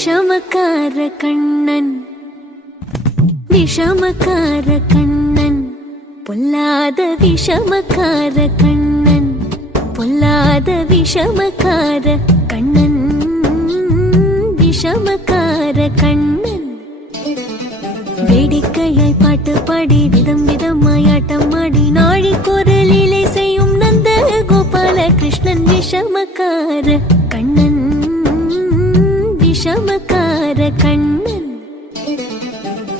விஷமக்கார கண்ணன் விஷமக்கார கண்ணன் பொல்லாத விஷமக்கார கண்ணன் பொல்லாத விஷமக்கார கண்ணன் விஷமக்கார கண்ணன் வேடிக்கையாய் பாட்டு பாடி விதம் விதமாய் ஆட்டம் ஆடி நாழி குரலிலை செய்யும் நந்த கோபால கிருஷ்ணன் விஷமக்கார கண்ணன் விஷமக்கார கண்ணன்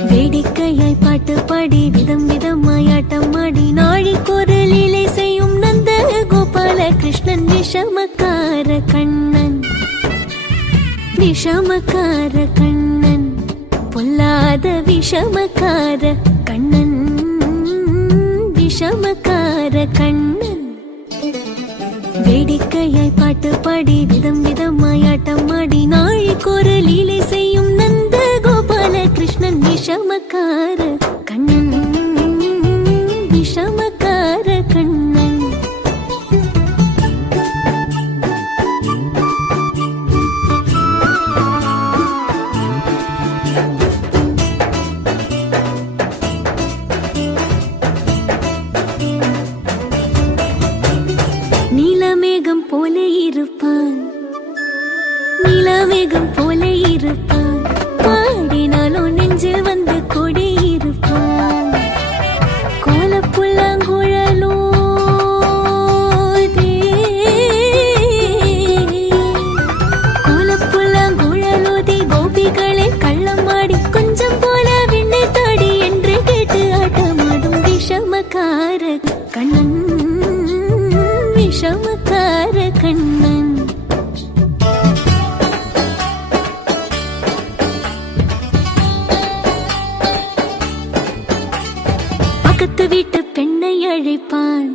வேடிக்கையாய் பாட்டு பாடி விதம் விதமாய் ஆட்டம் ஆடி நாழி குரலிலை செய்யும் நந்த கோபால கிருஷ்ணன் விஷமக்கார கண்ணன் விஷமக்கார கண்ணன் பொல்லாத விஷமக்கார கண்ணன் விஷமக்கார கண்ணன் வேடிக்கையாய் பாட்டு பாடி விதம் விதமாய் ஆட்டம் ஆடி நாழி குரலிலை செய்யும் நந்த கோபால கிருஷ்ணன் விஷமக்கார கண்ணன் விஷமக்கார கண்ணன் நீலமேகம் போல இருப்பான் நீலமேகம் போல இருப்பான் பாடினாலும் நெஞ்சில் வந்து கொடி இருப்பான் கோலப்புல்லாங்குழலோ கோலப்புல்லாங்குழலோதி கோபிகளை கள்ளமாடி கொஞ்சம் போல விண்ணை தாடி என்று கேட்டு ஆட்டமாடும் விஷமக்கார கண்ணன் விஷமக்கார கண்ணன் பக்கத்து வீட்டு பெண்ணை அழைப்பான்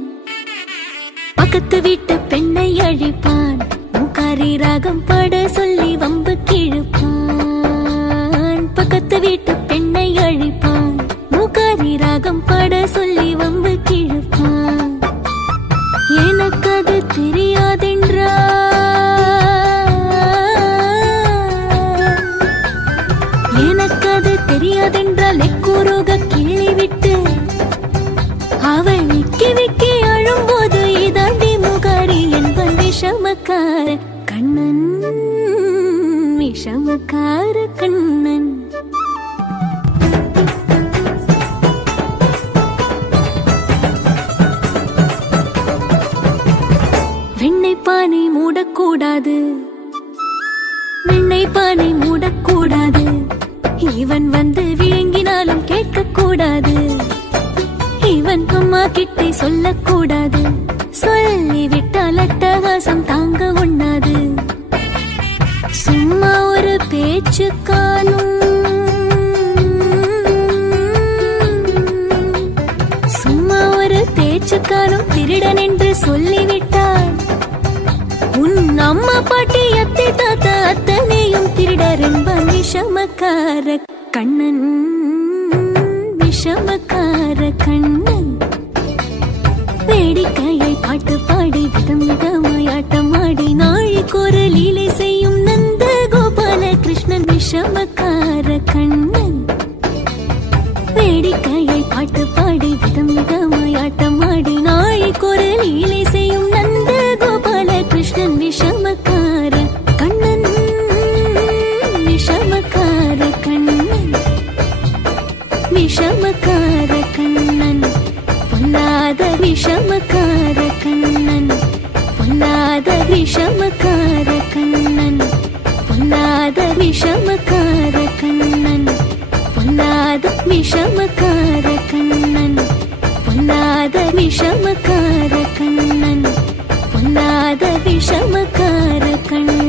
பக்கத்து வீட்டு பெண்ணை அழைப்பான் மூக்காரி ராகம் பாட சொல்லி வம்பு கிழப்பான் பக்கத்து வீட்டு பெண்ணை அழைப்பான் மூக்காரி ராகம் பாட சொல்லி வம்பு கிழப்பான் எனக்கு அது தெரியாதென்றா எனக்கு அது தெரியாதென்றால் எக்கூறுக கிள்ளிவிட்டு அவள் விக்கி விக்கி அழும்போது இதாண்டி முகாரி என்பன் விஷமக்கார கண்ணன் விஷமக்கார கண்ணன் வெண்ணெய் பானை மூடக்கூடாது வெண்ணெய் பானை மூடக்கூடாது இவன் வந்து விழுங்கினாலும் கேட்கக்கூடாது இவன் அம்மா கிட்டே சொல்லக்கூடாது சொல்லிவிட்டால் அட்டகாசம் தாங்க உண்ணாது சும்மா ஒரு பேச்சுக்கானும் சும்மா ஒரு பேச்சுக்கானும் திருடன் என்று சொல்லிவிட்டார் உன் அம்மா பாட்டி அத்தை தாத்தா அத்தனையும் திருடர் என்பான் விஷமக்கார கண்ணன் விஷமக்கார கண்ணன் வேடிக்கையை பாட்டு பாடி விதம் விதமாய் ஆட்டம் ஆடி நாழி குரலிலை செய்யும் நந்த கோபால கிருஷ்ணன் விஷமக்கார கண்ணன் வேடிக்கையை பாட்டு பாடி விதம் விதமாய் ஆட்டம் ஆடி நாழி குரலிலை செய்யும் நந்த கோபால கிருஷ்ணன் விஷமக்கார கண்ணன் விஷமக்கார கண்ணன் விஷமக்கார கண்ணன் பொல்லாத விஷமக்கார கண்ணன் பொல்லாத விஷமக்கார கண்ணன் பொல்லாத விஷமக்கார கண்ணன் பொல்லாத விஷமக்கார கண்ணன் பொல்லாத விஷமக்கார கண்ணன் பொல்லாத விஷமக்கார கண்ணன்